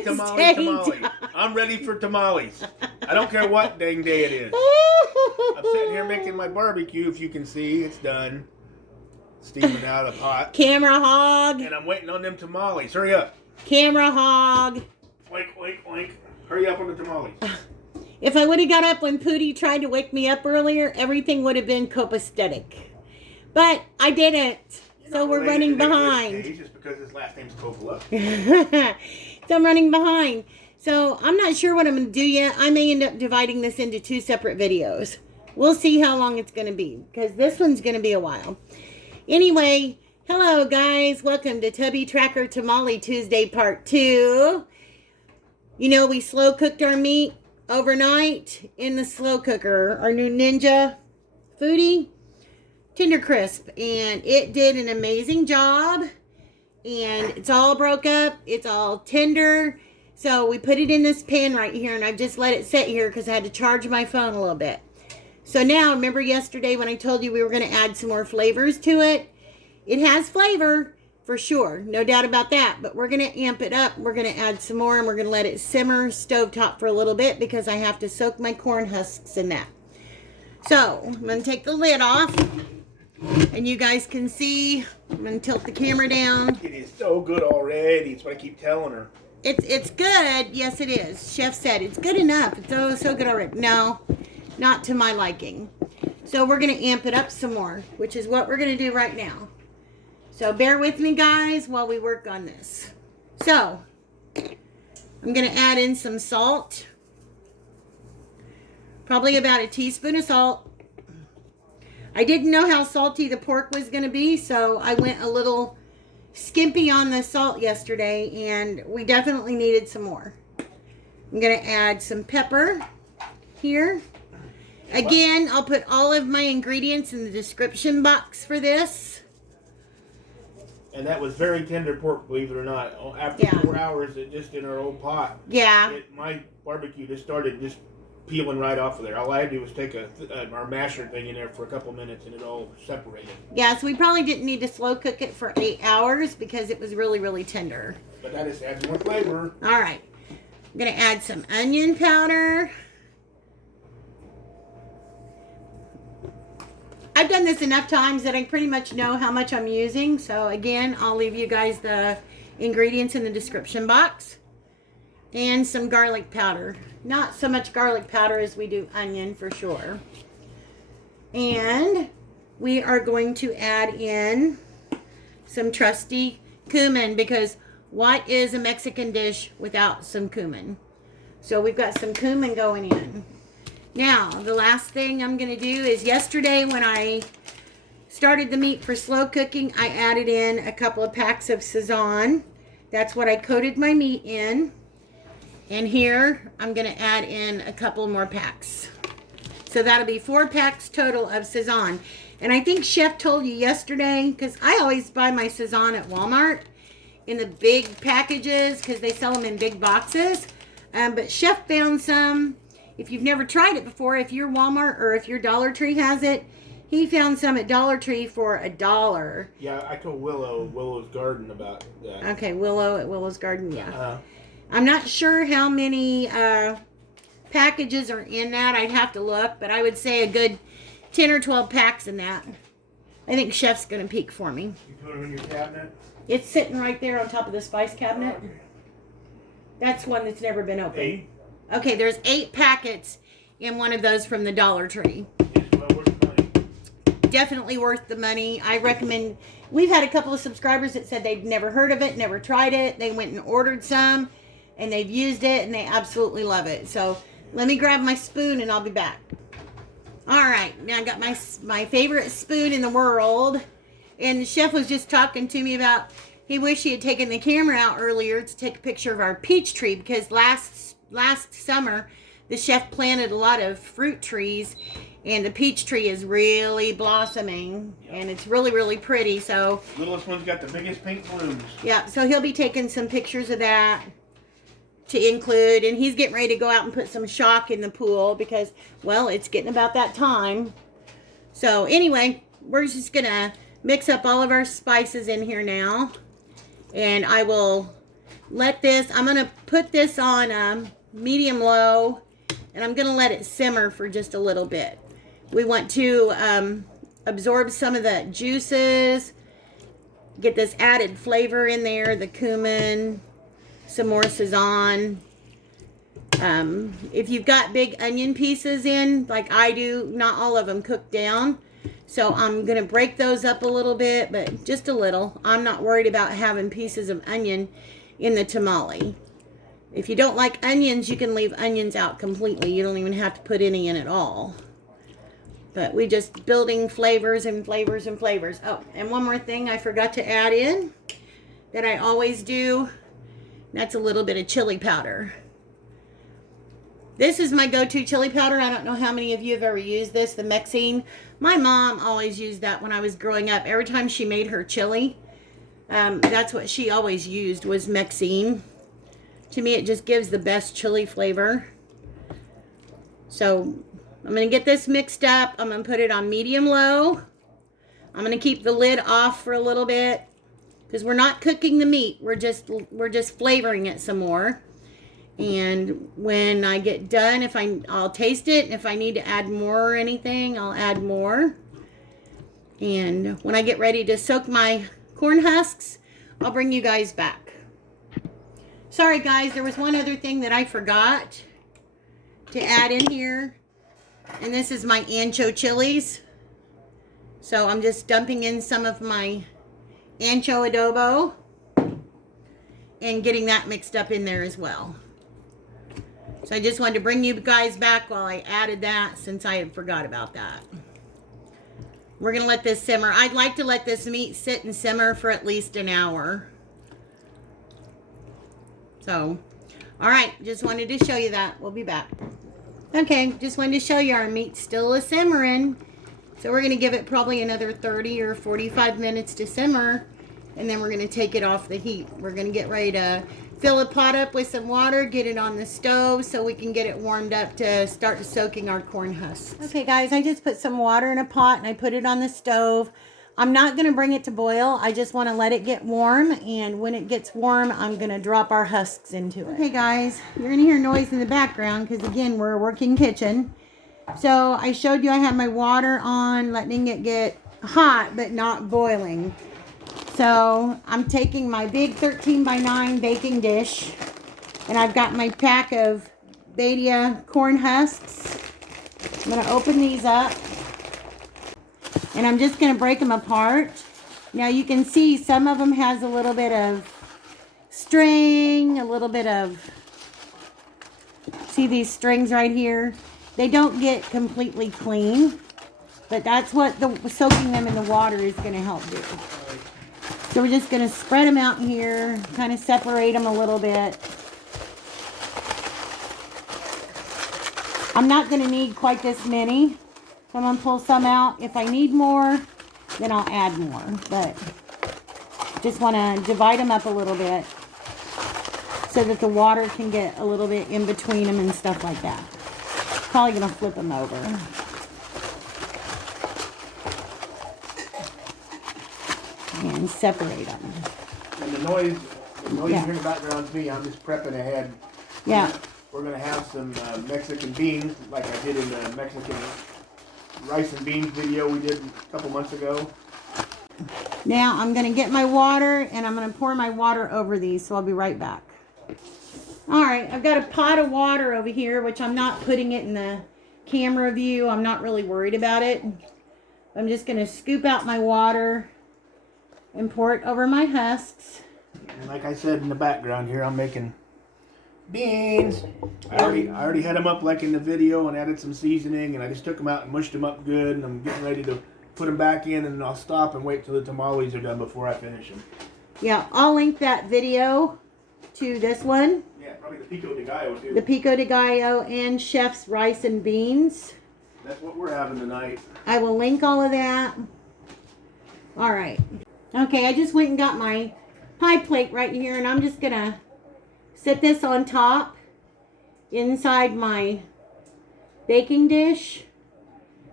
Tamale. I'm ready for tamales. I don't care what dang day it is. I'm sitting here making my barbecue. If you can see, it's done. Steaming out of the pot. Camera hog. And I'm waiting on them tamales. Hurry up. Camera hog. Oink, oink, oink. Hurry up on the tamales. If I would have got up when Pootie tried to wake me up earlier, everything would have been copacetic. But I didn't. So we're running behind. Just because his last name's Coppola. So I'm running behind. So I'm not sure what I'm going to do yet. I may end up dividing this into 2 separate videos. We'll see how long it's going to be, because this one's going to be a while. Anyway, hello guys. Welcome to Tubby Tracker Tamale Tuesday Part 2. You know, we slow cooked our meat overnight in the slow cooker. Our new Ninja Foodie Tender Crisp. And it did an amazing job. And it's all broke up. It's all tender. So we put it in this pan right here. And I've just let it sit here because I had to charge my phone a little bit. So now, remember yesterday when I told you we were going to add some more flavors to it? It has flavor, for sure. No doubt about that. But we're going to amp it up. We're going to add some more, and we're going to let it simmer stovetop for a little bit because I have to soak my corn husks in that. So, I'm going to take the lid off. And you guys can see, I'm going to tilt the camera down. It is so good already. It's what I keep telling her. It's good. Yes, it is. Chef said it's good enough. It's so good already. No. Not to my liking. So we're going to amp it up some more, which is what we're going to do right now. So bear with me, guys, while we work on this. So I'm going to add in some salt. Probably about a teaspoon of salt. I didn't know how salty the pork was going to be, so I went a little skimpy on the salt yesterday, and we definitely needed some more. I'm going to add some pepper here. Again, I'll put all of my ingredients in the description box for this. And that was very tender pork, believe it or not. After 4 hours, it just in our old pot. Yeah. My barbecue just started just peeling right off of there. All I had to do was take our masher thing in there for a couple minutes, and it all separated. Yeah, so we probably didn't need to slow cook it for 8 hours because it was really, really tender. But that just adds more flavor. All right. I'm going to add some onion powder. I've done this enough times that I pretty much know how much I'm using. So again, I'll leave you guys the ingredients in the description box. And some garlic powder. Not so much garlic powder as we do onion for sure. And we are going to add in some trusty cumin, because what is a Mexican dish without some cumin? So we've got some cumin going in. Now, the last thing I'm going to do is yesterday when I started the meat for slow cooking, I added in a couple of packs of Sazón. That's what I coated my meat in. And here, I'm going to add in a couple more packs. So that'll be 4 packs total of Sazón. And I think Chef told you yesterday, because I always buy my Sazón at Walmart in the big packages because they sell them in big boxes. But Chef found some. If you've never tried it before, if your Walmart or if your Dollar Tree has it, he found some at Dollar Tree for $1. Yeah, I told Willow's Garden about that. Okay, Willow at Willow's Garden, yeah. I'm not sure how many packages are in that. I'd have to look, but I would say a good 10 or 12 packs in that. I think Chef's going to peek for me. You put them in your cabinet? It's sitting right there on top of the spice cabinet. Oh, okay. That's one that's never been opened. 8? Okay, there's 8 packets in one of those from the Dollar Tree. It's well worth the money. Definitely worth the money. I recommend. We've had a couple of subscribers that said they'd never heard of it, never tried it. They went and ordered some, and they've used it, and they absolutely love it. So let me grab my spoon, and I'll be back. All right, now I got my favorite spoon in the world, and the chef was just talking to me about he wished he had taken the camera out earlier to take a picture of our peach tree, because last summer the chef planted a lot of fruit trees, and the peach tree is really blossoming. Yep. And it's really, really pretty. So littlest one's got the biggest pink blooms. Yeah, so he'll be taking some pictures of that to include, and he's getting ready to go out and put some shock in the pool because, well, it's getting about that time. So anyway, we're just gonna mix up all of our spices in here now, and I will let this, I'm going to put this on medium low, and I'm going to let it simmer for just a little bit. We want to absorb some of the juices, get this added flavor in there, the cumin, some more Sazón. If you've got big onion pieces in, like I do, not all of them cook down. So I'm going to break those up a little bit, but just a little. I'm not worried about having pieces of onion in the tamale. If you don't like onions, you can leave onions out completely. You don't even have to put any in at all. But we just building flavors and flavors and flavors. Oh, and one more thing I forgot to add in that I always do. That's a little bit of chili powder. This is my go-to chili powder. I don't know how many of you have ever used this, the Mexine. My mom always used that when I was growing up. Every time she made her chili, that's what she always used, was Mexine. To me, it just gives the best chili flavor. So I'm going to get this mixed up. I'm going to put it on medium-low. I'm going to keep the lid off for a little bit because we're not cooking the meat. We're just flavoring it some more. And when I get done, I'll taste it. And if I need to add more or anything, I'll add more. And when I get ready to soak my corn husks, I'll bring you guys back. Sorry guys, there was one other thing that I forgot to add in here. And this is my Ancho chilies. So I'm just dumping in some of my Ancho Adobo and getting that mixed up in there as well. So I just wanted to bring you guys back while I added that, since I had forgot about that. We're going to let this simmer. I'd like to let this meat sit and simmer for at least an hour. So, all right, just wanted to show you that. We'll be back. Okay, just wanted to show you our meat's still a simmering. So we're going to give it probably another 30 or 45 minutes to simmer. And then we're going to take it off the heat. We're going to get ready to fill a pot up with some water, get it on the stove so we can get it warmed up to start soaking our corn husks. Okay guys, I just put some water in a pot and I put it on the stove. I'm not going to bring it to boil. I just want to let it get warm, and when it gets warm, I'm going to drop our husks into it. Okay guys, you're going to hear noise in the background because again, we're a working kitchen. So I showed you I had my water on, letting it get hot but not boiling. So I'm taking my big 13x9 baking dish, and I've got my pack of Badia corn husks. I'm going to open these up, and I'm just going to break them apart. Now you can see some of them has a little bit of string, a little bit of, see these strings right here? They don't get completely clean, but that's what soaking them in the water is going to help do. So we're just going to spread them out here, kind of separate them a little bit. I'm not going to need quite this many. So I'm going to pull some out. If I need more, then I'll add more. But just want to divide them up a little bit so that the water can get a little bit in between them and stuff like that. Probably going to flip them over. And separate them. And the noise you hear in the background is me. I'm just prepping ahead. Yeah. We're going to have some Mexican beans, like I did in the Mexican rice and beans video we did a couple months ago. Now I'm going to get my water, and I'm going to pour my water over these, so I'll be right back. Alright, I've got a pot of water over here, which I'm not putting it in the camera view. I'm not really worried about it. I'm just going to scoop out my water and pour it over my husks. And like I said in the background here, I'm making beans. I already had them up like in the video and added some seasoning, and I just took them out and mushed them up good, and I'm getting ready to put them back in, and I'll stop and wait till the tamales are done before I finish them. Yeah, I'll link that video to this one. Yeah, probably the pico de gallo too. The pico de gallo and chef's rice and beans. That's what we're having tonight. I will link all of that. Alright. Okay, I just went and got my pie plate right here, and I'm just going to set this on top inside my baking dish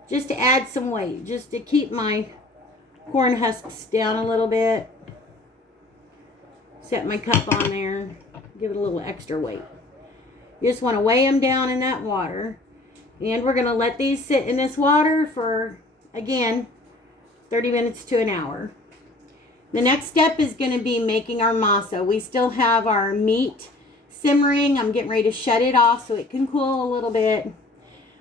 just to add some weight, just to keep my corn husks down a little bit. Set my cup on there. Give it a little extra weight. You just want to weigh them down in that water. And we're going to let these sit in this water for, again, 30 minutes to an hour. The next step is going to be making our masa. We still have our meat simmering. I'm getting ready to shut it off so it can cool a little bit.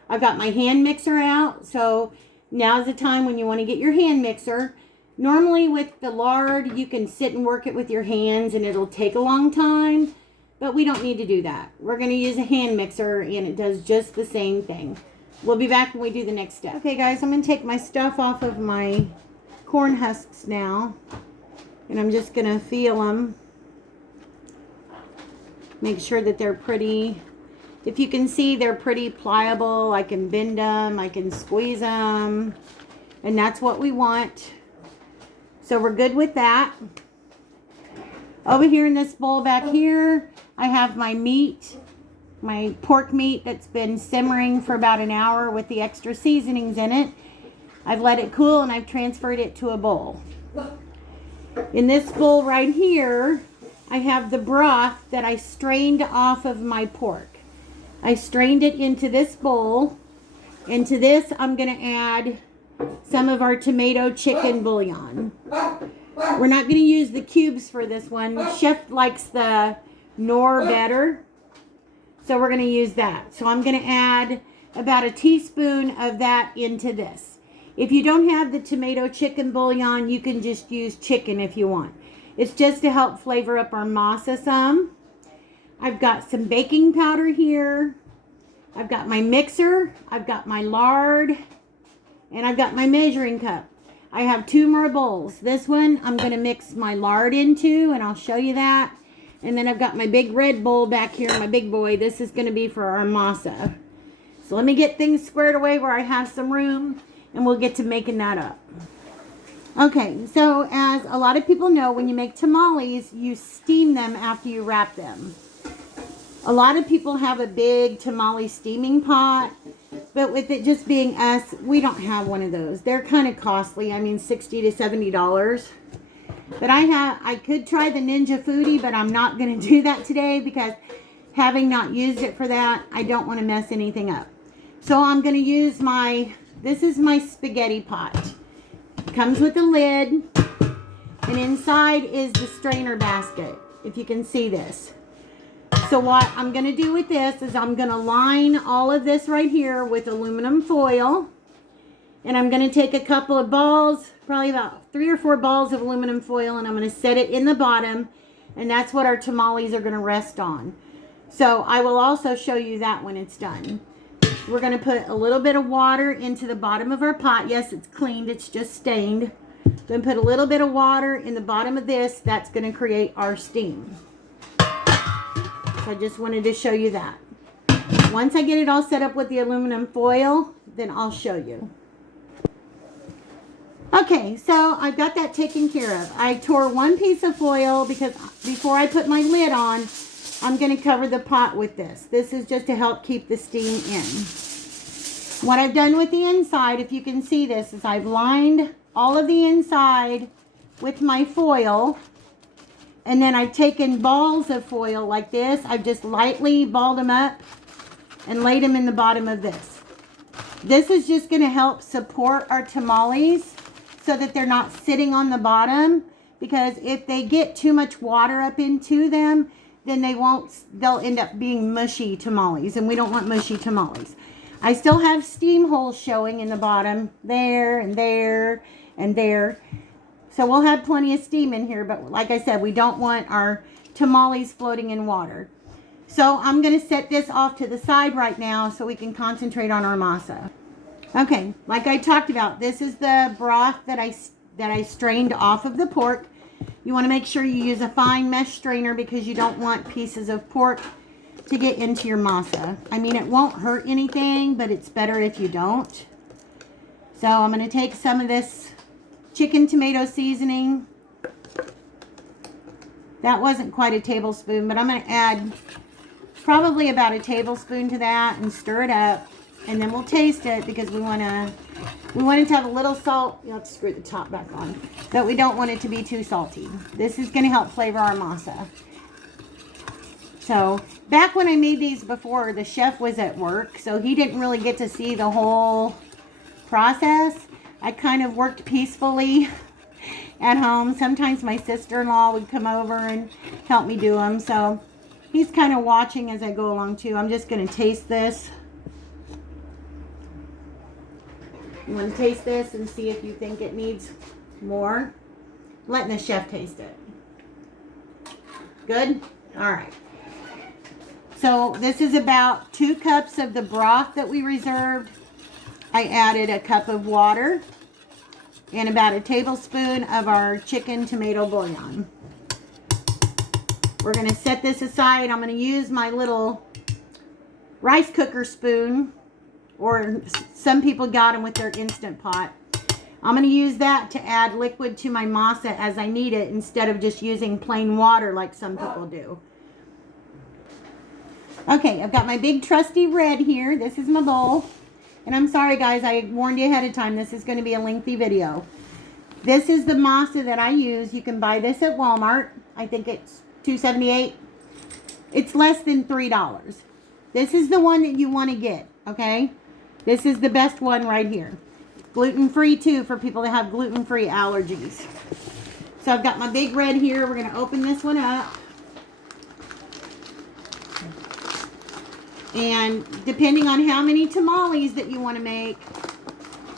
I've got my hand mixer out. So now's the time when you want to get your hand mixer. Normally with the lard, you can sit and work it with your hands and it'll take a long time. But we don't need to do that. We're going to use a hand mixer and it does just the same thing. We'll be back when we do the next step. Okay guys, I'm going to take my stuff off of my corn husks now. And I'm just going to feel them. Make sure that they're pretty. If you can see, they're pretty pliable. I can bend them. I can squeeze them. And that's what we want. So we're good with that. Over here in this bowl back here, I have my meat, my pork meat that's been simmering for about an hour with the extra seasonings in it. I've let it cool and I've transferred it to a bowl. In this bowl right here, I have the broth that I strained off of my pork. I strained it into this bowl. Into this, I'm going to add some of our tomato chicken bouillon. We're not going to use the cubes for this one. Chef likes the Knorr better, so we're going to use that. So I'm going to add about a teaspoon of that into this. If you don't have the tomato chicken bouillon, you can just use chicken if you want. It's just to help flavor up our masa some. I've got some baking powder here. I've got my mixer. I've got my lard. And I've got my measuring cup. I have 2 more bowls. This one I'm going to mix my lard into, and I'll show you that. And then I've got my big red bowl back here, my big boy. This is going to be for our masa. So let me get things squared away where I have some room, and we'll get to making that up. Okay, so as a lot of people know, when you make tamales, you steam them after you wrap them. A lot of people have a big tamale steaming pot, but with it just being us, we don't have one of those. They're kind of costly. I mean, $60 to $70. But I could try the Ninja Foodie, but I'm not going to do that today because having not used it for that, I don't want to mess anything up. So I'm going to use this is my spaghetti pot. It comes with a lid, and inside is the strainer basket, if you can see this. So what I'm going to do with this is I'm going to line all of this right here with aluminum foil. And I'm going to take a couple of balls, probably about 3 or 4 balls of aluminum foil, and I'm going to set it in the bottom. And that's what our tamales are going to rest on. So I will also show you that when it's done. We're going to put a little bit of water into the bottom of our pot. Yes, it's cleaned. It's just stained. Then put a little bit of water in the bottom of this. That's going to create our steam. So I just wanted to show you that. Once I get it all set up with the aluminum foil, then I'll show you. Okay, so I've got that taken care of. I tore 1 piece of foil because before I put my lid on, I'm going to cover the pot with this. This is just to help keep the steam in. What I've done with the inside, if you can see this, is I've lined all of the inside with my foil. And then I've taken balls of foil like this. I've just lightly balled them up and laid them in the bottom of this. This is just going to help support our tamales so that they're not sitting on the bottom. Because if they get too much water up into them, then they'll end up being mushy tamales. And we don't want mushy tamales. I still have steam holes showing in the bottom. There and there and there. So we'll have plenty of steam in here, but like I said, we don't want our tamales floating in water. So I'm going to set this off to the side right now so we can concentrate on our masa. Okay, like I talked about, this is the broth that I strained off of the pork. You want to make sure you use a fine mesh strainer because you don't want pieces of pork to get into your masa. I mean, it won't hurt anything, but it's better if you don't. So I'm going to take some of this chicken tomato seasoning. That wasn't quite a tablespoon, but I'm going to add probably about a tablespoon to that and stir it up. and then we'll taste it because we want it to have a little salt. You have to screw the top back on, but we don't want it to be too salty. This is going to help flavor our masa. So back when I made these before, the chef was at work, so he didn't really get to see the whole process. I kind of worked peacefully at home. Sometimes my sister-in-law would come over and help me do them, so he's kind of watching as I go along too. I'm just going to taste this. You want to taste this and see if you think it needs more? I'm letting the chef taste it. Good? All right. So this is about 2 cups of the broth that we reserved. I added a cup of water and about a tablespoon of our chicken tomato bouillon. We're going to set this aside. I'm going to use my little rice cooker spoon, or some people got them with their Instant Pot. I'm going to use that to add liquid to my masa as I need it, instead of just using plain water like some people do. Okay, I've got my big trusty red here. This is my bowl. And I'm sorry guys, I warned you ahead of time. This is going to be a lengthy video. This is the masa that I use. You can buy this at Walmart. I think it's $2.78. It's less than $3. This is the one that you want to get, okay? This is the best one right here. Gluten-free too, for people that have gluten-free allergies. So I've got my big red here. We're going to open this one up. And depending on how many tamales that you want to make,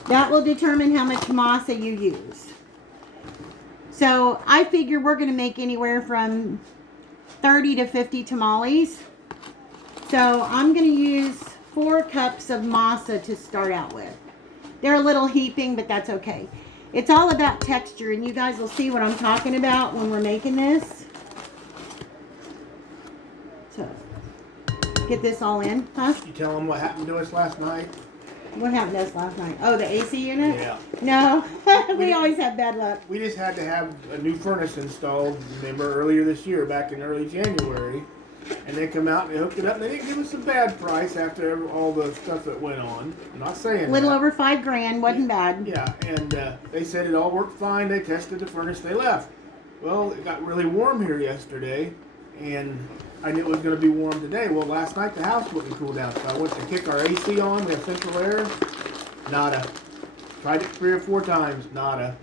that will determine how much masa you use. So I figure we're going to make anywhere from 30 to 50 tamales. So I'm going to use 4 cups of masa to start out with. They're a little heaping, but that's okay. It's all about texture, and you guys will see what I'm talking about when we're making this. So get this all in, huh? You tell them what happened to us last night? What happened to us last night? Oh, the AC unit? Yeah. No, we always have bad luck. We just had to have a new furnace installed, remember, earlier this year, back in early January. And they come out and they hooked it up. And they didn't give us a bad price after all the stuff that went on. I'm not saying A little that. over $5,000, wasn't bad. Yeah, and they said it all worked fine. They tested the furnace. They left. Well, it got really warm here yesterday, and I knew it was going to be warm today. Well, last night the house wouldn't cool down, so I went to kick our AC on, the central air. Nada. Tried it 3 or 4 times. Nada.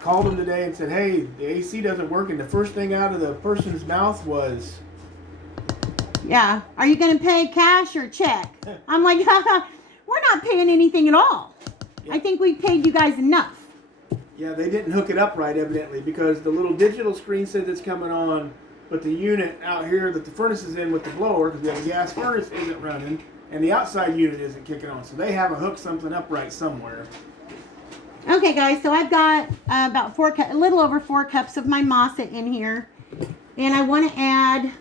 Called them today and said, hey, the AC doesn't work, and the first thing out of the person's mouth was, yeah. Are you going to pay cash or check? I'm like, we're not paying anything at all. Yeah. I think we paid you guys enough. yeah, they didn't hook it up right, evidently, because the little digital screen says it's coming on, but the unit out here that the furnace is in with the blower, because we have a gas furnace, isn't running, and the outside unit isn't kicking on. So they haven't hooked something up right somewhere. Okay, guys, so I've got about a little over 4 cups of my masa in here. And I want to add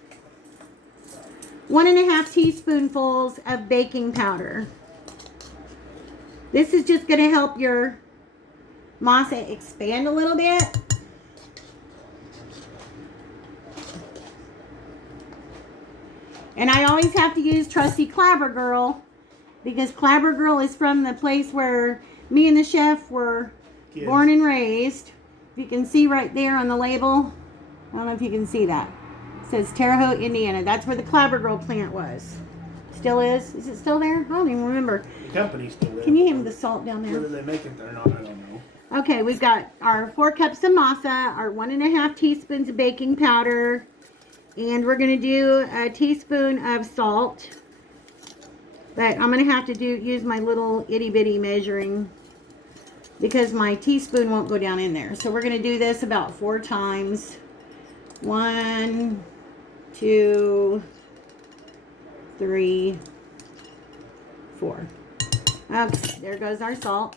1.5 teaspoonfuls of baking powder. This is just going to help your masa expand a little bit. And I always have to use trusty Clabber Girl, because Clabber Girl is from the place where me and the chef were born and raised. If you can see right there on the label, I don't know if you can see that. It says Terre Haute, Indiana. That's where the Clabber Girl plant was. Still is? Is it still there? I don't even remember. The company's still there. Can you hand me the salt down there? Whether they make it there or not, I don't know. Okay, we've got our 4 cups of masa, our 1.5 teaspoons of baking powder, and we're going to do a teaspoon of salt. But I'm going to have to use my little itty bitty measuring, because my teaspoon won't go down in there. So we're going to do this about 4 times. 1, 2, 3, 4. Okay, there goes our salt.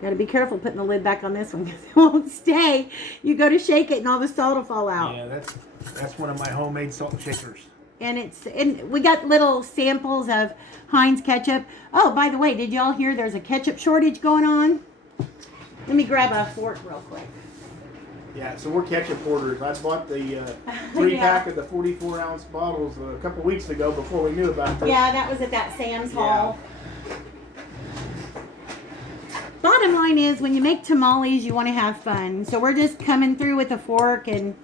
Got to be careful putting the lid back on this one, because it won't stay. You go to shake it and all the salt will fall out. Yeah, that's one of my homemade salt shakers. And we got little samples of Heinz ketchup. Oh, by the way, did y'all hear there's a ketchup shortage going on? Let me grab a fork real quick. Yeah, so we're ketchup hoarders. I bought the 3-pack of the 44-ounce bottles a couple weeks ago before we knew about this. Yeah, that was at that Sam's haul. Bottom line is, when you make tamales, you want to have fun. So we're just coming through with a fork, and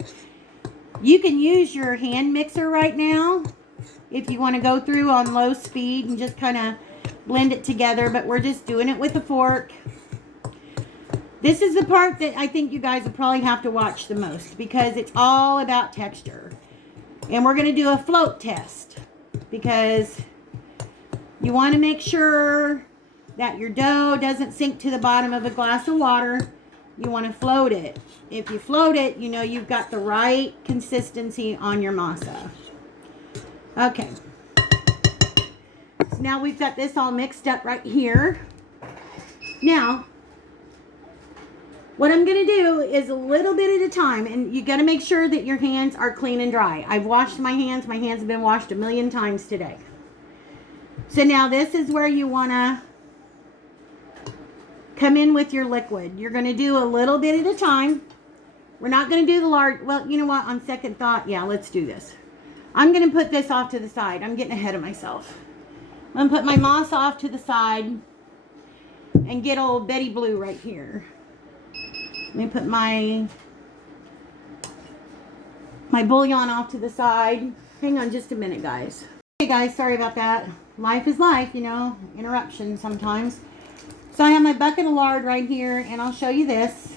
you can use your hand mixer right now if you want to go through on low speed and just kind of blend it together, but we're just doing it with a fork. This is the part that I think you guys will probably have to watch the most, because it's all about texture. And we're going to do a float test, because you want to make sure that your dough doesn't sink to the bottom of a glass of water. You want to float it. If you float it, you know you've got the right consistency on your masa. Okay. So now we've got this all mixed up right here. Now, what I'm going to do is a little bit at a time, and you got to make sure that your hands are clean and dry. I've washed my hands. My hands have been washed 1,000,000 times today. So now this is where you want to come in with your liquid. You're going to do a little bit at a time. We're not going to do the large. Well, you know what? On second thought, yeah, let's do this. I'm going to put this off to the side. I'm getting ahead of myself. I'm going to put my masa off to the side and get old Betty Blue right here. Let me put my bouillon off to the side. Hang on just a minute, guys. Hey guys, sorry about that. Life is life, you know, interruption sometimes. So I have my bucket of lard right here, and I'll show you this.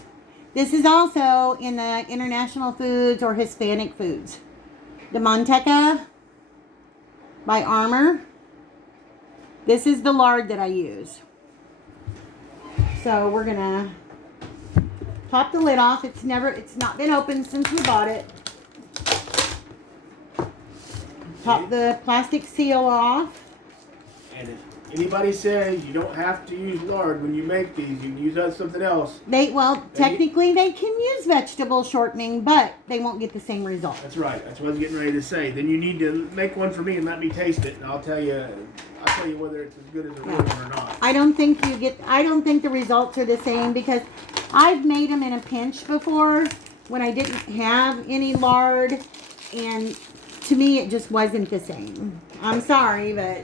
This is also in the international foods or Hispanic foods. The manteca by Armour. This is the lard that I use. So we're gonna pop the lid off. It's not been opened since we bought it. Pop the plastic seal off. And if anybody says you don't have to use lard when you make these, you can use something else. Technically they can use vegetable shortening, but they won't get the same result. That's right. That's what I was getting ready to say. Then you need to make one for me and let me taste it, and I'll tell you whether it's as good as a real one or not. I don't think the results are the same, because I've made them in a pinch before when I didn't have any lard, and to me it just wasn't the same. I'm sorry, but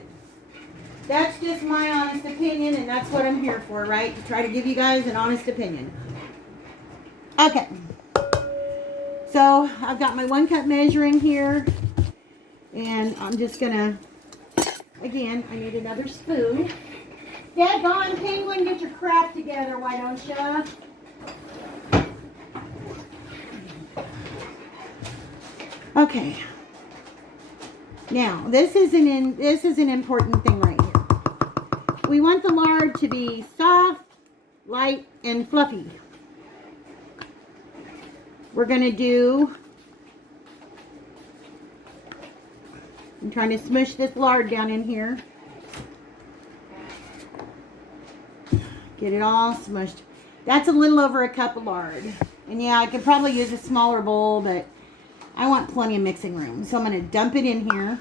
that's just my honest opinion, and that's what I'm here for, right? To try to give you guys an honest opinion. Okay. So I've got my 1 cup measuring here, and I'm just gonna, again, I need another spoon. Daggone penguin, get your crap together, why don't ya? Okay. Now, this is an important thing right here. We want the lard to be soft, light, and fluffy. We're going to do, I'm trying to smush this lard down in here. Get it all smushed. That's a little over a cup of lard. And yeah, I could probably use a smaller bowl, but I want plenty of mixing room. So I'm going to dump it in here.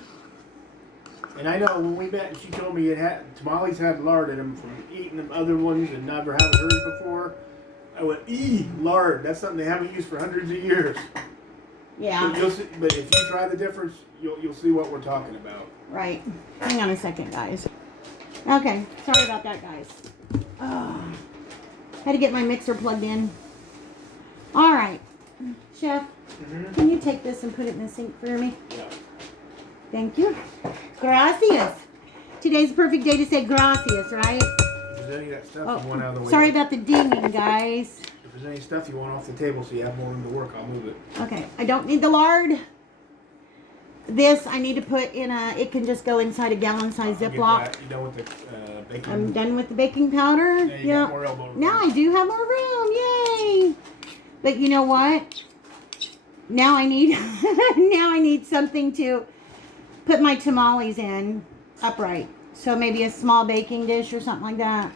And I know when we met, she told me tamales had lard in them from eating them other ones and never haven't heard before. I went, lard. That's something they haven't used for hundreds of years. Yeah. But if you try the difference, you'll see what we're talking about. Right. Hang on a second, guys. Okay. Sorry about that, guys. Oh, had to get my mixer plugged in. All right. Chef, can you take this and put it in the sink for me? Yeah. Thank you. Gracias. Today's a perfect day to say gracias, right? If there's any of that stuff you want out of the way. Sorry about the dinging, guys. If there's any stuff you want off the table so you have more room to work, I'll move it. Okay. I don't need the lard. This I need to put in it can just go inside a gallon-sized Ziploc. You done with the baking? I'm done with the baking powder. Yeah, you got more elbow room. Now I do have more room. Yay! But you know what? Now I need something to put my tamales in upright. So maybe a small baking dish or something like that.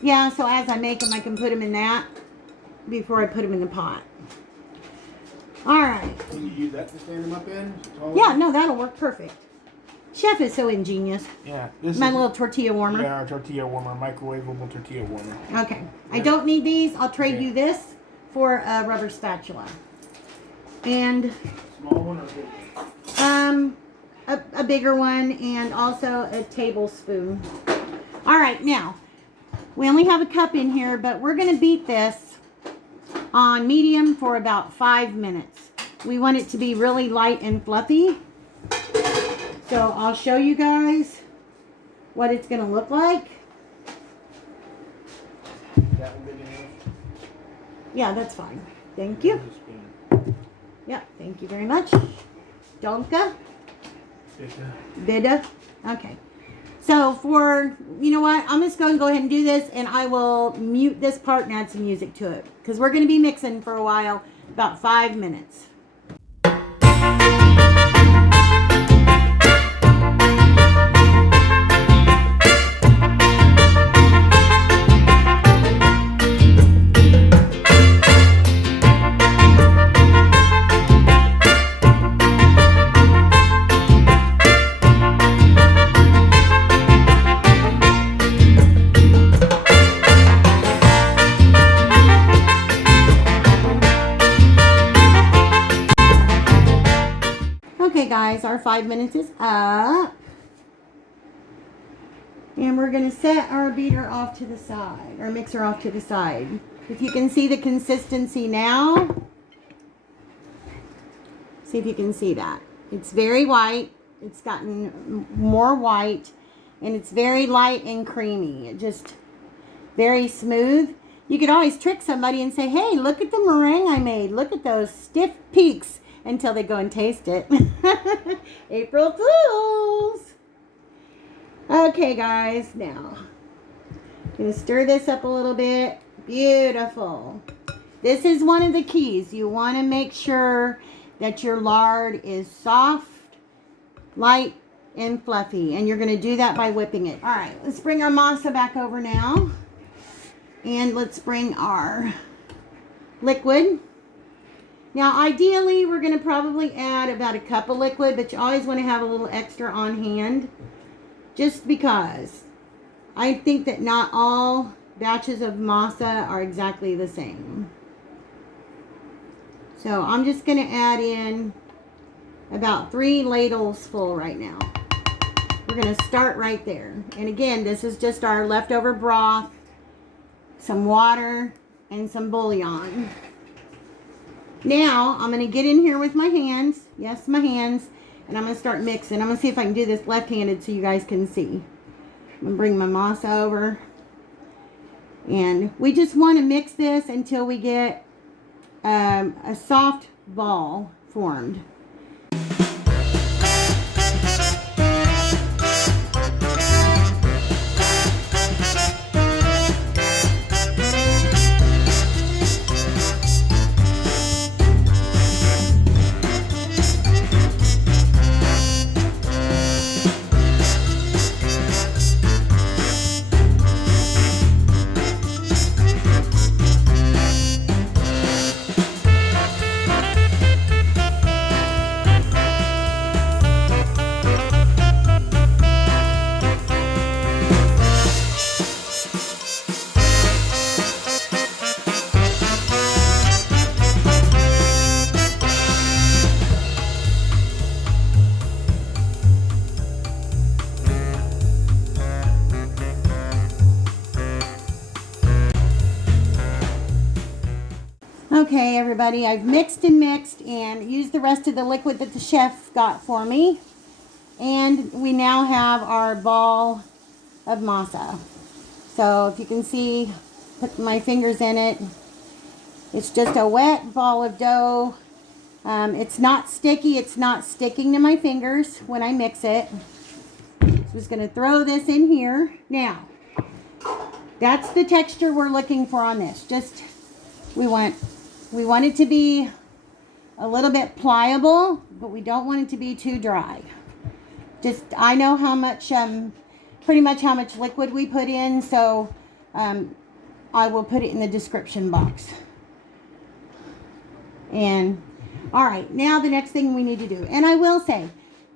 Yeah, so as I make them, I can put them in that before I put them in the pot. All right. Can you use that to stand them up in? Yeah, no, that'll work perfect. Chef is so ingenious. Yeah. My little tortilla warmer. Yeah, our tortilla warmer, microwavable tortilla warmer. Okay. I don't need these. I'll trade you this for a rubber spatula. And Small one or big? a bigger one, and also a tablespoon. All right, now we only have a cup in here, but we're going to beat this on medium for about 5 minutes. We want it to be really light and fluffy. So I'll show you guys what it's going to look like. That one big enough? Yeah, that's fine. Thank you. Yeah, thank you very much. Danke. Bitte. Okay. So for, you know what, I'm just going to go ahead and do this, and I will mute this part and add some music to it, because we're going to be mixing for a while, about 5 minutes. Okay guys, our 5 minutes is up. And we're going to set our beater off to the side, our mixer off to the side. If you can see the consistency now, see if you can see that. It's very white. It's gotten more white, and it's very light and creamy. It just very smooth. You could always trick somebody and say, hey, look at the meringue I made. Look at those stiff peaks, until they go and taste it. April Fools. Okay, guys, now I'm going to stir this up a little bit. Beautiful. This is one of the keys. You want to make sure that your lard is soft, light, and fluffy. And you're going to do that by whipping it. All right, let's bring our masa back over now. And let's bring our liquid. Now, ideally, we're going to probably add about a cup of liquid, but you always want to have a little extra on hand, just because I think that not all batches of masa are exactly the same. So I'm just going to add in about 3 ladles full right now. We're going to start right there. And again, this is just our leftover broth, some water, and some bouillon. Now, I'm going to get in here with my hands. Yes, my hands. And I'm going to start mixing. I'm going to see if I can do this left-handed so you guys can see. I'm going to bring my masa over. And we just want to mix this until we get a soft ball formed. Okay, everybody, I've mixed and used the rest of the liquid that the chef got for me. And we now have our ball of masa. So if you can see, put my fingers in it. It's just a wet ball of dough. It's not sticky. It's not sticking to my fingers when I mix it. So I'm just going to throw this in here. Now, that's the texture we're looking for on this. Just, we want it to be a little bit pliable, but we don't want it to be too dry. Just, I know how much, pretty much how much liquid we put in, so I will put it in the description box. And, all right, now the next thing we need to do, and I will say,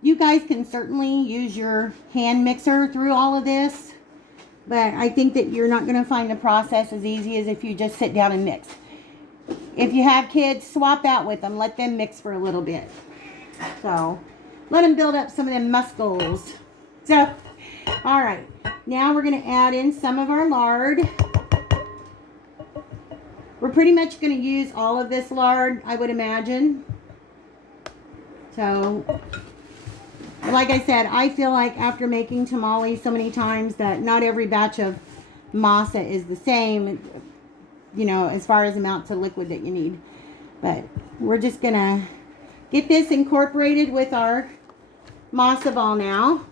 you guys can certainly use your hand mixer through all of this, but I think that you're not going to find the process as easy as if you just sit down and mix. If you have kids, swap out with them. Let them mix for a little bit. So, let them build up some of them muscles. So, all right. Now we're going to add in some of our lard. We're pretty much going to use all of this lard, I would imagine. So, like I said, I feel like after making tamales so many times that not every batch of masa is the same, you know, as far as amounts of liquid that you need. But we're just going to get this incorporated with our masa ball now.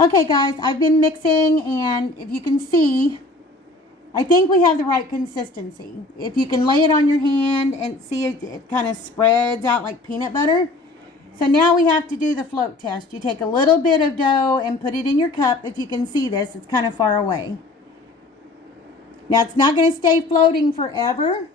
Okay guys, I've been mixing, and if you can see, I think we have the right consistency. If you can lay it on your hand and see it kind of spreads out like peanut butter. So now we have to do the float test. You take a little bit of dough and put it in your cup. If you can see this, it's kind of far away. Now it's not going to stay floating forever.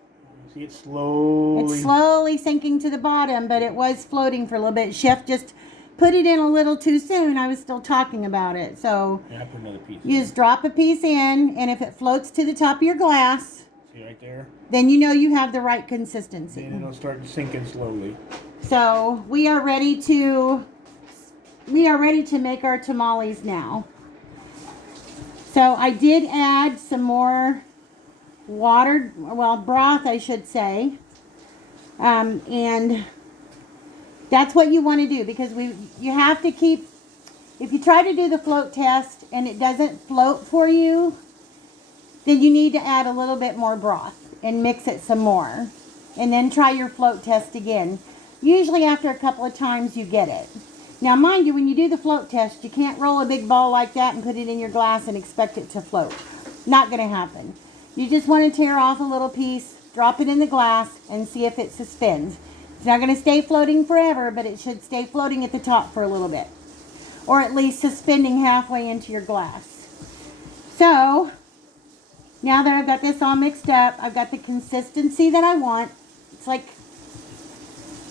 See it slowly. It's slowly sinking to the bottom, but it was floating for a little bit. Chef just put it in a little too soon. I was still talking about it. So yeah, I put another piece you just drop a piece in, and if it floats to the top of your glass, see right there, then you know you have the right consistency. and it'll start sinking slowly. So we are ready to make our tamales now. So I did add some more water, well, broth I should say, and that's what you want to do, because you have to keep, if you try to do the float test and it doesn't float for you, then you need to add a little bit more broth and mix it some more. And then try your float test again. Usually after a couple of times you get it. Now mind you, when you do the float test, you can't roll a big ball like that and put it in your glass and expect it to float. Not going to happen. You just want to tear off a little piece, drop it in the glass, and see if it suspends. It's not going to stay floating forever, but it should stay floating at the top for a little bit. Or at least suspending halfway into your glass. So, now that I've got this all mixed up, I've got the consistency that I want. It's like,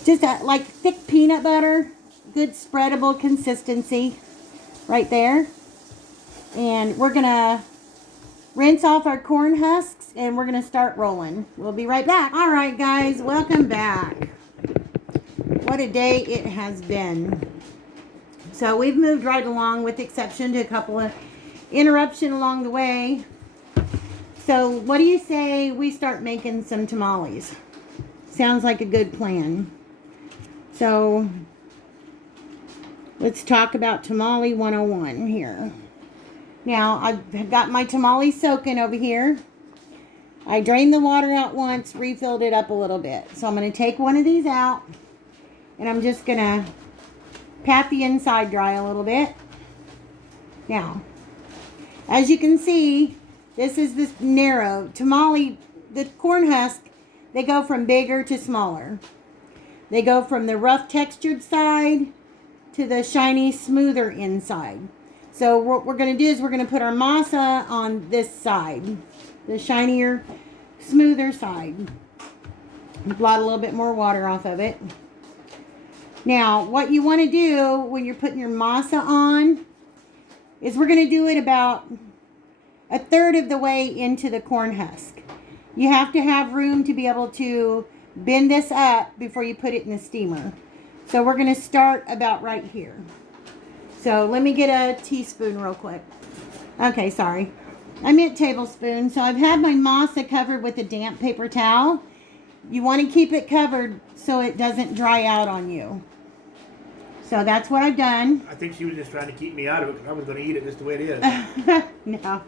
just like thick peanut butter. Good spreadable consistency. Right there. And we're going to rinse off our corn husks, and we're going to start rolling. We'll be right back. All right, guys, welcome back. What a day it has been. So we've moved right along, with the exception to a couple of interruptions along the way. So what do you say we start making some tamales? Sounds like a good plan. So let's talk about tamale 101 here. Now I've got my tamale soaking over here. I drained the water out once, refilled it up a little bit. So I'm going to take one of these out, and I'm just going to pat the inside dry a little bit. Now, as you can see, this is this narrow tamale. The corn husk, they go from bigger to smaller. They go from the rough textured side to the shiny, smoother inside. So what we're going to do is we're going to put our masa on this side, the shinier, smoother side. Blot a little bit more water off of it. Now, what you want to do when you're putting your masa on is we're going to do it about a third of the way into the corn husk. You have to have room to be able to bend this up before you put it in the steamer. So we're going to start about right here. So let me get a teaspoon real quick. Okay, sorry. I meant tablespoon. So I've had my masa covered with a damp paper towel. You want to keep it covered so it doesn't dry out on you. So that's what I've done. I think she was just trying to keep me out of it because I was going to eat it just the way it is. No.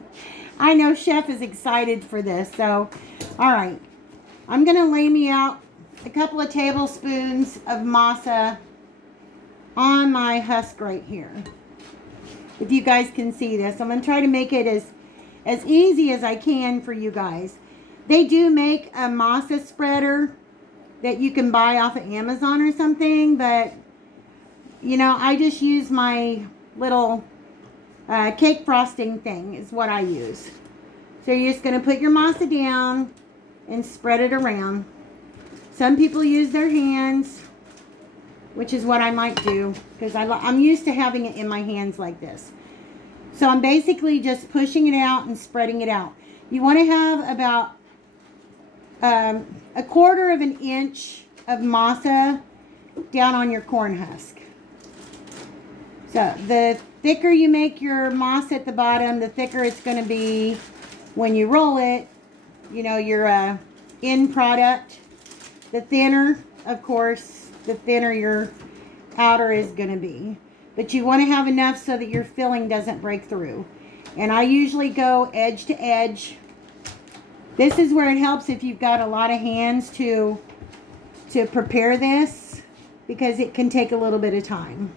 I know Chef is excited for this. So, all right. I'm going to lay me out a couple of tablespoons of masa on my husk right here. If you guys can see this. I'm going to try to make it as easy as I can for you guys. They do make a masa spreader that you can buy off of Amazon or something, but you know, I just use my little cake frosting thing is what I use. So you're just going to put your masa down and spread it around. Some people use their hands, which is what I might do because I'm used to having it in my hands like this. So I'm basically just pushing it out and spreading it out. You want to have about a quarter of an inch of masa down on your corn husk. So the thicker you make your masa at the bottom, the thicker it's going to be when you roll it. You know, your end product. The thinner, of course, the thinner your outer is going to be. But you want to have enough so that your filling doesn't break through. And I usually go edge to edge. This is where it helps if you've got a lot of hands to prepare this, because it can take a little bit of time.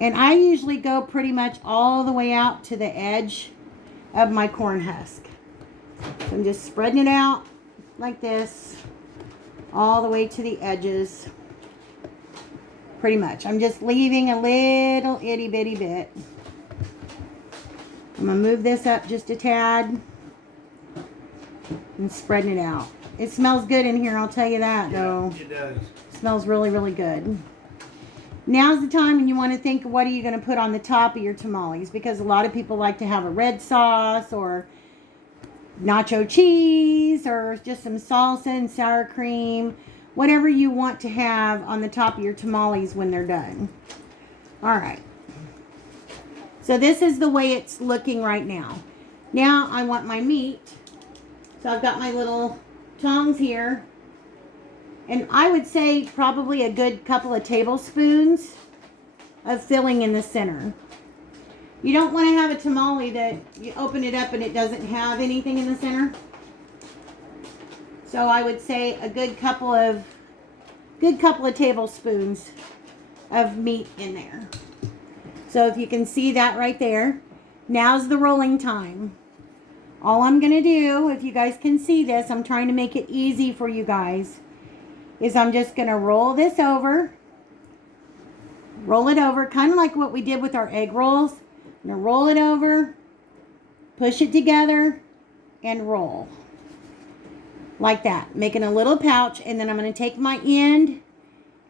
And I usually go pretty much all the way out to the edge of my corn husk. So I'm just spreading it out like this, all the way to the edges. Pretty much. I'm just leaving a little itty bitty bit. I'm going to move this up just a tad and spreading it out. It smells good in here, I'll tell you that, though. It does. It smells really, really good. Now's the time when you want to think, what are you going to put on the top of your tamales? Because a lot of people like to have a red sauce or nacho cheese or just some salsa and sour cream. Whatever you want to have on the top of your tamales when they're done. All right. So this is the way it's looking right now. Now I want my meat. So I've got my little tongs here. And I would say probably a good couple of tablespoons of filling in the center. You don't want to have a tamale that you open it up and it doesn't have anything in the center. So I would say a good couple of tablespoons of meat in there. So if you can see that right there, now's the rolling time. All I'm going to do, if you guys can see this, I'm trying to make it easy for you guys, is I'm just going to roll this over. Roll it over, kind of like what we did with our egg rolls. I'm going to roll it over, push it together, and roll. Like that, making a little pouch, and then I'm going to take my end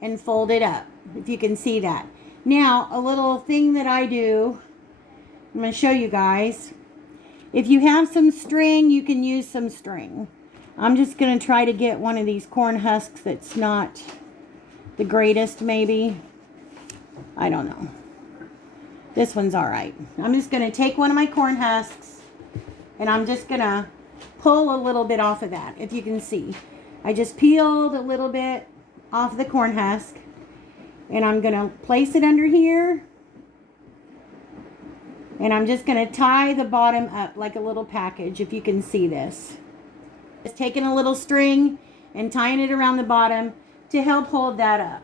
and fold it up, if you can see that. Now, a little thing that I do, I'm going to show you guys. If you have some string, you can use some string. I'm just going to try to get one of these corn husks that's not the greatest, maybe. I don't know. This one's all right. I'm just going to take one of my corn husks, and I'm just going to pull a little bit off of that, if you can see. I just peeled a little bit off the corn husk, and I'm going to place it under here, and I'm just going to tie the bottom up like a little package, if you can see this. Just taking a little string and tying it around the bottom to help hold that up.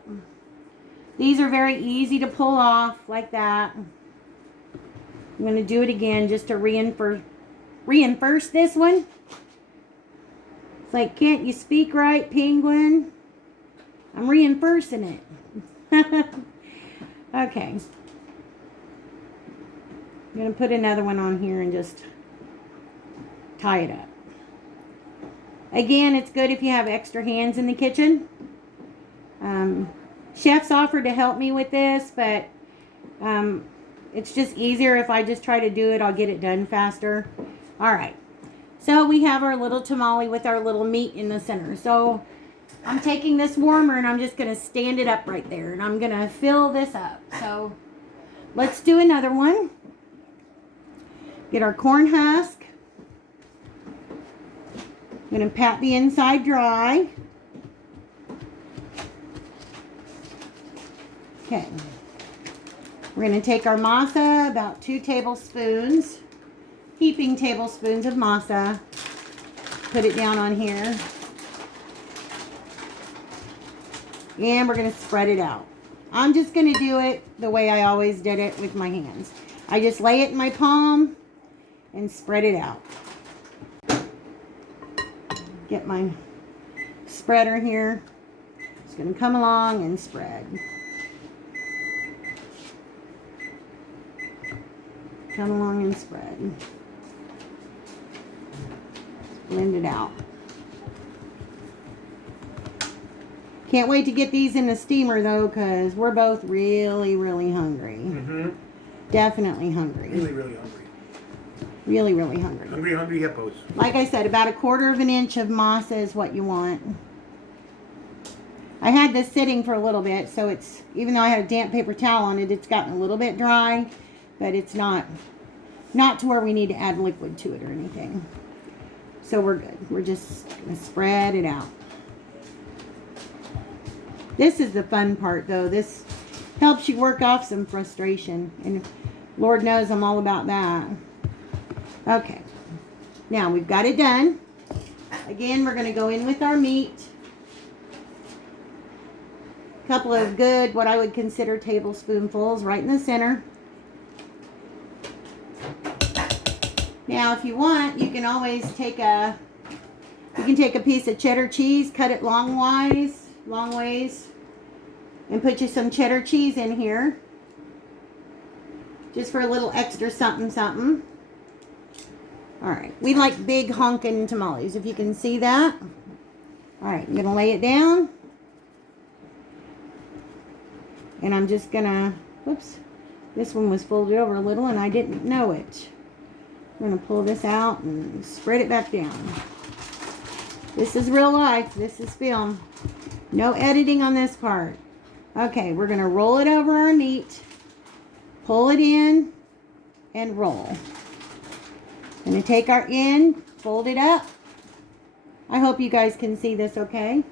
These are very easy to pull off like that. I'm going to do it again just to reinforce this one. It's like, can't you speak right, penguin? I'm reinforcing it. Okay. I'm going to put another one on here and just tie it up. Again, it's good if you have extra hands in the kitchen. Chefs offered to help me with this, but it's just easier if I just try to do it. I'll get it done faster. All right. So we have our little tamale with our little meat in the center. So I'm taking this warmer and I'm just going to stand it up right there. And I'm going to fill this up. So let's do another one. Get our corn husk. I'm going to pat the inside dry. Okay. We're going to take our masa, about 2 tablespoons, heaping tablespoons of masa. Put it down on here. And we're going to spread it out. I'm just going to do it the way I always did it with my hands. I just lay it in my palm and spread it out. Get my spreader here. Just going to come along and spread. Come along and spread. Blend it out. Can't wait to get these in the steamer though, because we're both really, really hungry. Mm-hmm. Definitely hungry. Really, really hungry. Really, really hungry. Hungry, hungry hippos. Like I said, about 1/4 of an inch of masa is what you want. I had this sitting for a little bit, so it's, even though I had a damp paper towel on it, it's gotten a little bit dry, but it's not to where we need to add liquid to it or anything. So we're good. We're just going to spread it out. This is the fun part, though. This helps you work off some frustration, and Lord knows I'm all about that. Okay, now we've got it done. Again, we're going to go in with our meat. A couple of good, what I would consider tablespoonfuls right in the center. Now, if you want, you can always take a piece of cheddar cheese, cut it long ways, and put you some cheddar cheese in here. Just for a little extra something, something. Alright, we like big honkin' tamales, if you can see that. Alright, I'm going to lay it down. And I'm just going to, whoops, this one was folded over a little and I didn't know it. I'm going to pull this out and spread it back down. This is real life. This is film. No editing on this part. Okay, we're going to roll it over our meat. Pull it in and roll. Going to take our end, fold it up. I hope you guys can see this okay.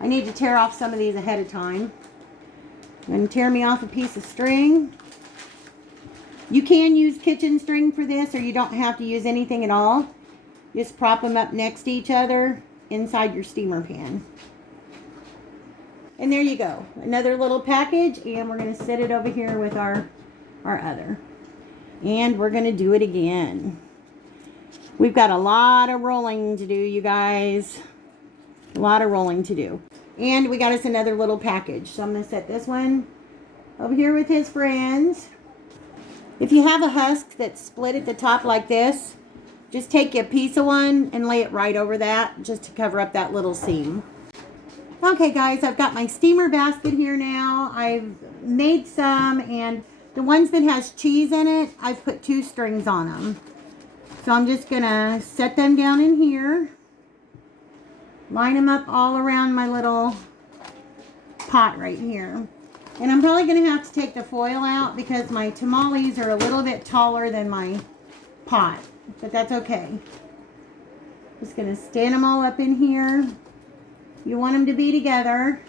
I need to tear off some of these ahead of time. I'm going to tear me off a piece of string. You can use kitchen string for this, or you don't have to use anything at all. Just prop them up next to each other inside your steamer pan. And there you go. Another little package, and we're going to set it over here with our other. And we're going to do it again. We've got a lot of rolling to do, you guys. A lot of rolling to do. And we got us another little package. So I'm going to set this one over here with his friends. If you have a husk that's split at the top like this, just take a piece of one and lay it right over that, just to cover up that little seam. Okay guys, I've got my steamer basket here now. I've made some, and the ones that has cheese in it, I've put 2 strings on them. So I'm just going to set them down in here. Line them up all around my little pot right here. And I'm probably going to have to take the foil out because my tamales are a little bit taller than my pot. But that's okay. Just going to stand them all up in here. You want them to be together.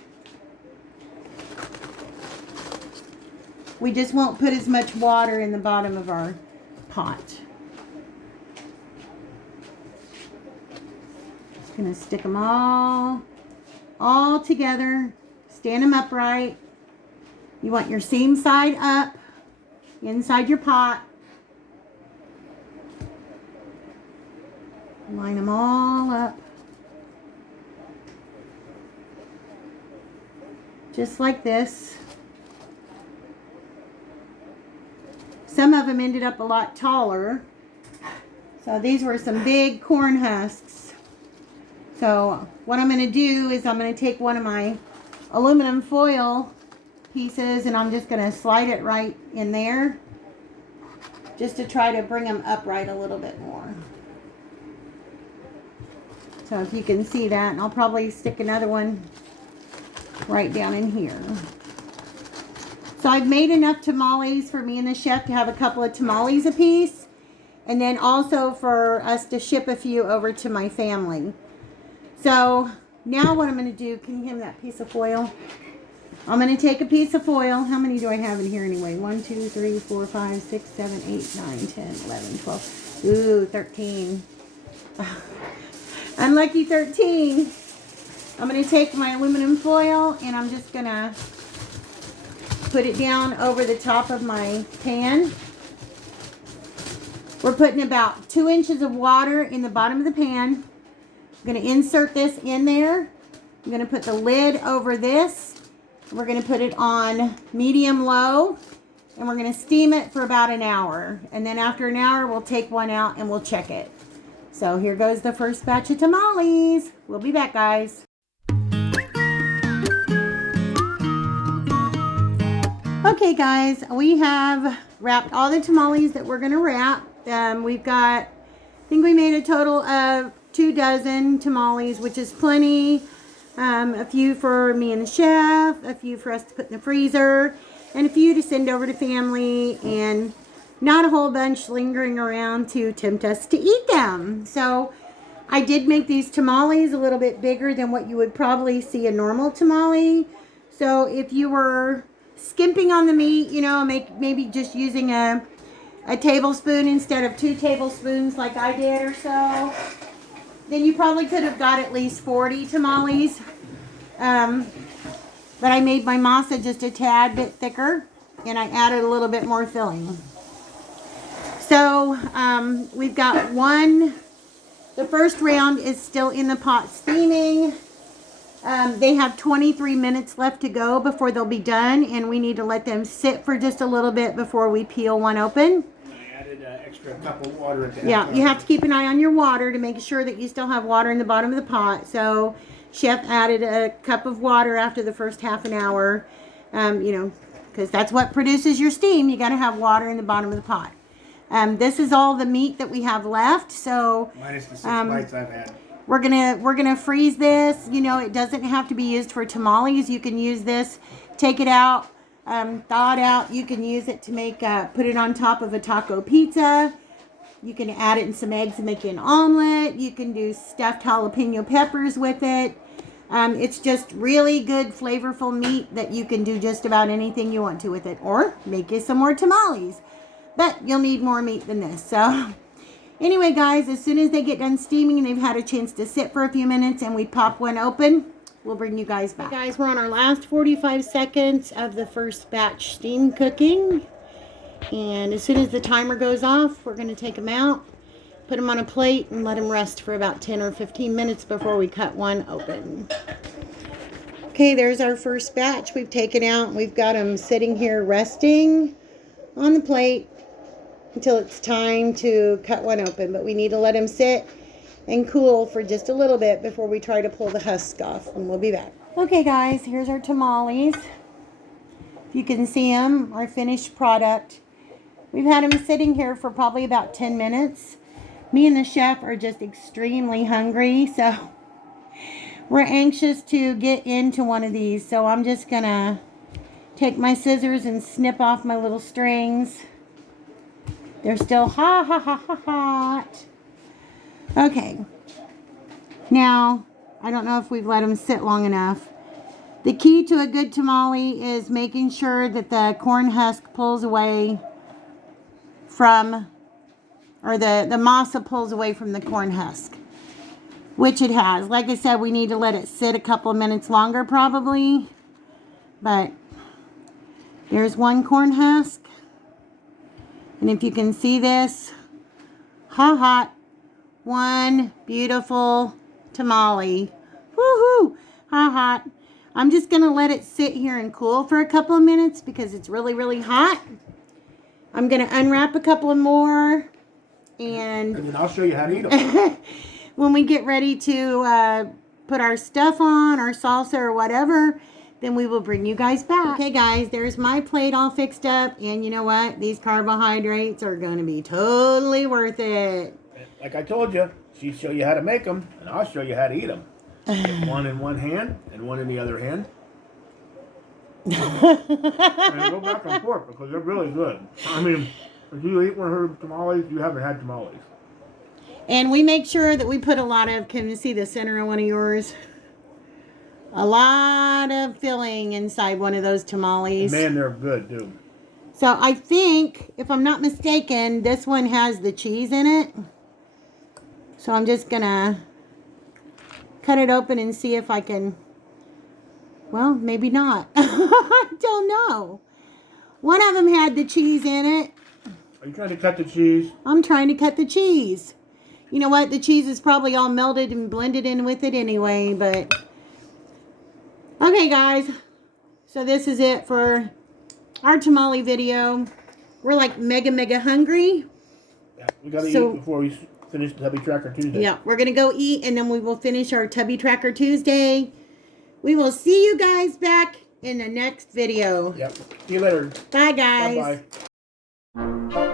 We just won't put as much water in the bottom of our pot. Just going to stick them all together. Stand them upright. You want your seam side up inside your pot. Line them all up. Just like this. Some of them ended up a lot taller. So these were some big corn husks. So what I'm going to do is I'm going to take one of my aluminum foil pieces and I'm just going to slide it right in there. Just to try to bring them upright a little bit more. So if you can see that, and I'll probably stick another one right down in here. So I've made enough tamales for me and the chef to have a couple of tamales a piece. And then also for us to ship a few over to my family. So now what I'm going to do, can you hand me that piece of foil? I'm going to take a piece of foil. How many do I have in here anyway? 1, 2, 3, 4, 5, 6, 7, 8, 9, 10, 11, 12. Ooh, 13. Unlucky 13. I'm going to take my aluminum foil and I'm just going to put it down over the top of my pan. We're putting about 2 inches of water in the bottom of the pan. I'm going to insert this in there. I'm going to put the lid over this. We're going to put it on medium-low. and we're going to steam it for about an hour. And then after an hour, we'll take one out and we'll check it. So here goes the first batch of tamales. We'll be back, guys. Okay, guys, we have wrapped all the tamales that we're going to wrap. We've got, I think we made a total of 2 dozen tamales, which is plenty. A few for me and the chef, a few for us to put in the freezer, and a few to send over to family, and not a whole bunch lingering around to tempt us to eat them. So I did make these tamales a little bit bigger than what you would probably see a normal tamale. So if you were skimping on the meat, you know, maybe just using a tablespoon instead of 2 tablespoons like I did or so, then you probably could have got at least 40 tamales. But I made my masa just a tad bit thicker, and I added a little bit more filling. So we've got one. The first round is still in the pot steaming. They have 23 minutes left to go before they'll be done, and we need to let them sit for just a little bit before we peel one open. I added an extra cup of water at the end. Yeah, you have to keep an eye on your water to make sure that you still have water in the bottom of the pot. So Chef added a cup of water after the first half an hour, you know, because that's what produces your steam. You got to have water in the bottom of the pot. This is all the meat that we have left. So minus the 6 bites I've had. We're gonna freeze this. You know, it doesn't have to be used for tamales. You can use this, take it out, thaw it out. You can use it to make put it on top of a taco pizza. You can add it in some eggs and make an omelet. You can do stuffed jalapeno peppers with it. It's just really good, flavorful meat that you can do just about anything you want to with it. Or make you some more tamales. But you'll need more meat than this. So anyway, guys, as soon as they get done steaming and they've had a chance to sit for a few minutes and we pop one open, we'll bring you guys back. Okay, guys, we're on our last 45 seconds of the first batch steam cooking. And as soon as the timer goes off, we're going to take them out, put them on a plate, and let them rest for about 10 or 15 minutes before we cut one open. Okay, there's our first batch we've taken out. We've got them sitting here resting on the plate until it's time to cut one open. But we need to let them sit and cool for just a little bit before we try to pull the husk off. And we'll be back. Okay, guys, here's our tamales. If you can see them, our finished product. We've had them sitting here for probably about 10 minutes. Me and the chef are just extremely hungry, so we're anxious to get into one of these. So I'm just going to take my scissors and snip off my little strings. They're still hot. Okay. Now, I don't know if we've let them sit long enough. The key to a good tamale is making sure that the corn husk pulls away from, or the masa pulls away from the corn husk, which it has. Like I said, we need to let it sit a couple of minutes longer probably, but there's one corn husk, and if you can see this, hot, one beautiful tamale. Woohoo! Hot. I'm just going to let it sit here and cool for a couple of minutes because it's really, really hot. I'm going to unwrap a couple of more. And then I'll show you how to eat them. When we get ready to put our stuff on, our salsa or whatever, then we will bring you guys back. Okay, guys, there's my plate all fixed up. And you know what? These carbohydrates are going to be totally worth it. Like I told you, she'll show you how to make them, and I'll show you how to eat them. Get one in one hand and one in the other hand. And go back and forth because they're really good. I mean, if you eat one of her tamales, you haven't had tamales. And we make sure that we put a lot of, can you see the center of one of yours? A lot of filling inside one of those tamales. And man, they're good, too. So I think, if I'm not mistaken, this one has the cheese in it. So I'm just going to cut it open and see if I can, well, maybe not. I don't know. One of them had the cheese in it. Are you trying to cut the cheese? I'm trying to cut the cheese. You know what? The cheese is probably all melted and blended in with it anyway, but... Okay, guys. So this is it for our tamale video. We're like mega hungry. Yeah, we gotta eat before we finish the Tubby Tracker Tuesday. Yeah, we're gonna go eat, and then we will finish our Tubby Tracker Tuesday. We will see you guys back in the next video. Yep. See you later. Bye, guys. Bye-bye.